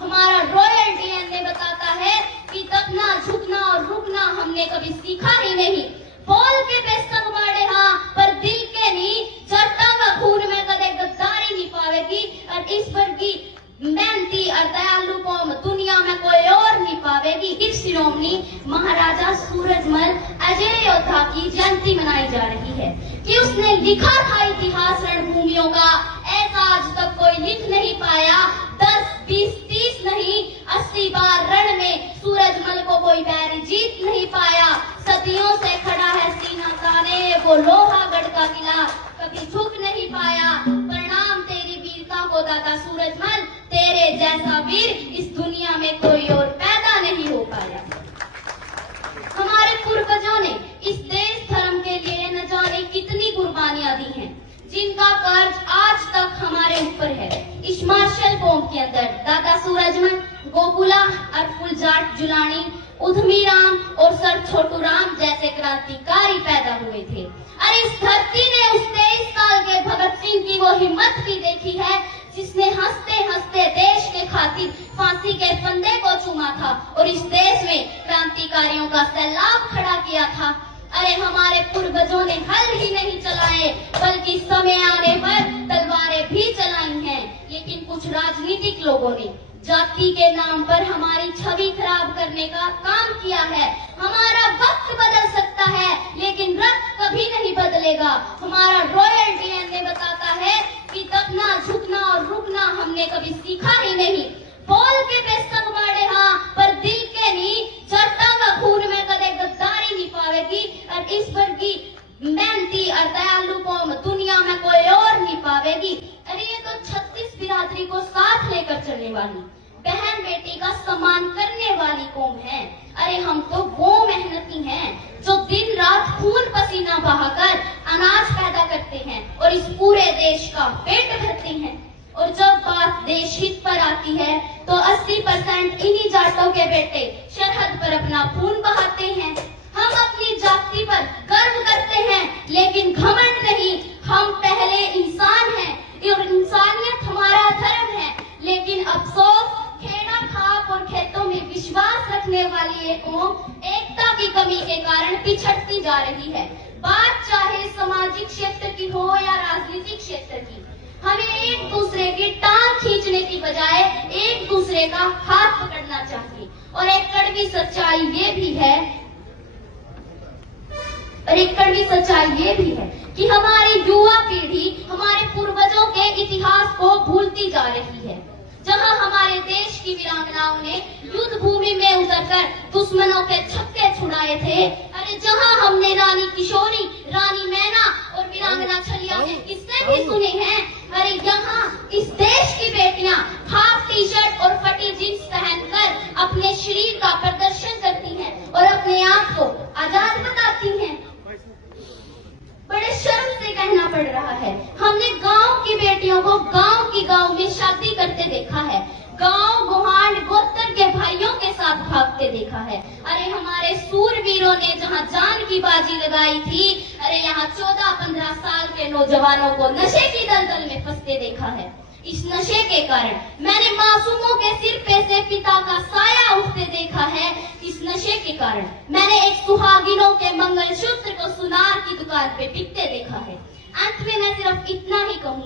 हमारा royal DNA बताता है कि दबना, झुकना और रुकना हमने कभी सीखा ही नहीं। बोल के बेशक मारे हाँ, पर दिल के नहीं। जट्टा व खून में कदे गद्दारी नहीं पावेगी, और इस पर की मेहनती और दयालु कौम दुनिया में कोई और नहीं पावेगी। इस शिरोमणि महाराजा सूरजमल अजय योद्धा की जयंती मनाई जा रही है कि उसने लिखा था इतिहास रणभूमियों का, ऐसा आज तक कोई लिख नहीं पाया। 10, 20, 30 नहीं 80 बार रण में सूरजमल को कोई बैरी जीत नहीं पाया। सदियों से खड़ा है सीना ताने वो लोहागढ़ का किला, कभी झुक नहीं पाया। प्रणाम तेरी वीरता को दाता सूरजमल, तेरे जैसा वीर इस दुनिया में कोई और पैदा नहीं हो पाया। हमारे पूर्वजों ने इस देश धर्म के लिए न जाने कितनी कुर्बानियां दी हैं, जिनका कर्ज आज तक हमारे ऊपर है। इस मार्शल कौम के अंदर दादा सूरजमल, गोकुला और फुलजाट जुलानी, उधमीराम और सर छोटू राम जैसे क्रांतिकारी पैदा हुए थे। और इस धरती ने उस 23 साल के भगत सिंह की वो हिम्मत भी देखी है जिसने हंसते हंसते देश के खातिर फांसी के फंदे को चूमा था और इस देश में क्रांतिकारियों का सैलाब खड़ा किया था। अरे हमारे पूर्वजों ने हल ही नहीं चलाए, बल्कि समय आने पर तलवारें भी चलाई हैं। लेकिन कुछ राजनीतिक लोगों ने जाति के नाम पर हमारी छवि खराब करने का काम किया है। हमारा वक्त बदल सकता है, लेकिन रक्त कभी नहीं बदलेगा। हमारा रॉयल डीएनए बताता है कि दबना, झुकना और रुकना हमने कभी सीखा ही नहीं। बोल के बेशक मारे हाँ, पर दिल के नहीं। जट्टा व खून में कदे गद्दारी नहीं पावेगी, और इस पर की मेहनती और दयालु कौम दुनिया में कोई और नहीं पावेगी। अरे ये तो 36 बिरादरी को साथ लेकर चलने वाली, बहन बेटी का सम्मान करने वाली कौम है। अरे हम तो वो मेहनती हैं जो दिन रात खून पसीना बहाकर अनाज पैदा करते हैं और इस पूरे देश का पेट भरते हैं। और जब बात देश हित पर आती है तो 80% इन्हीं जाटों के बेटे सरहद पर अपना खून बहाते हैं। हम अपनी जाति पर गर्व करते हैं, लेकिन घमंड नहीं। हम पहले इंसान हैं और इंसानियत हमारा धर्म है। लेकिन अफसोस, खेड़ा खाप और खेतों में विश्वास रखने वाली एक कौम एकता की कमी के कारण पिछड़ती जा रही है। बात चाहे सामाजिक क्षेत्र की हो या राजनीतिक क्षेत्र की, हमें एक दूसरे की टांग खींचने की बजाय एक दूसरे का हाथ पकड़ना चाहिए। और एक कड़वी सच्चाई ये भी है कि हमारी युवा पीढ़ी हमारे पूर्वजों के इतिहास को भूलती जा रही है। जहां हमारे देश की वीरांगनाओं ने युद्ध भूमि में उतरकर दुश्मनों के छक्के छुड़ाए थे, अरे जहां हमने रानी किशोरी, रानी मैना और वीरांगना छलिया के किस्से भी सुने हैं, अरे यहाँ इस देश की बेटियां हाफ टी शर्ट और फटी जींस पहनकर अपने शरीर का प्रदर्शन करती हैं और अपने आप को आजाद बताती हैं। बड़े शर्म से कहना पड़ रहा है, हमने गांव की बेटियों को गांव में शादी करते देखा है, गांव गुहांड गोत्र के भाइयों के साथ भागते देखा है। अरे हमारे सूरवीरों ने जहां जान की बाजी लगाई थी, अरे यहाँ 14-15 साल के नौजवानों को नशे की दलदल में फंसते देखा है। इस नशे के कारण मैंने मासूमों के सिर पे से पिता का साया उठते देखा है। इस नशे के कारण मैंने एक सुहागिनों के मंगलसूत्र को सुनार की दुकान पे बिकते देखा है। अंत में मैं सिर्फ इतना ही कहूंगी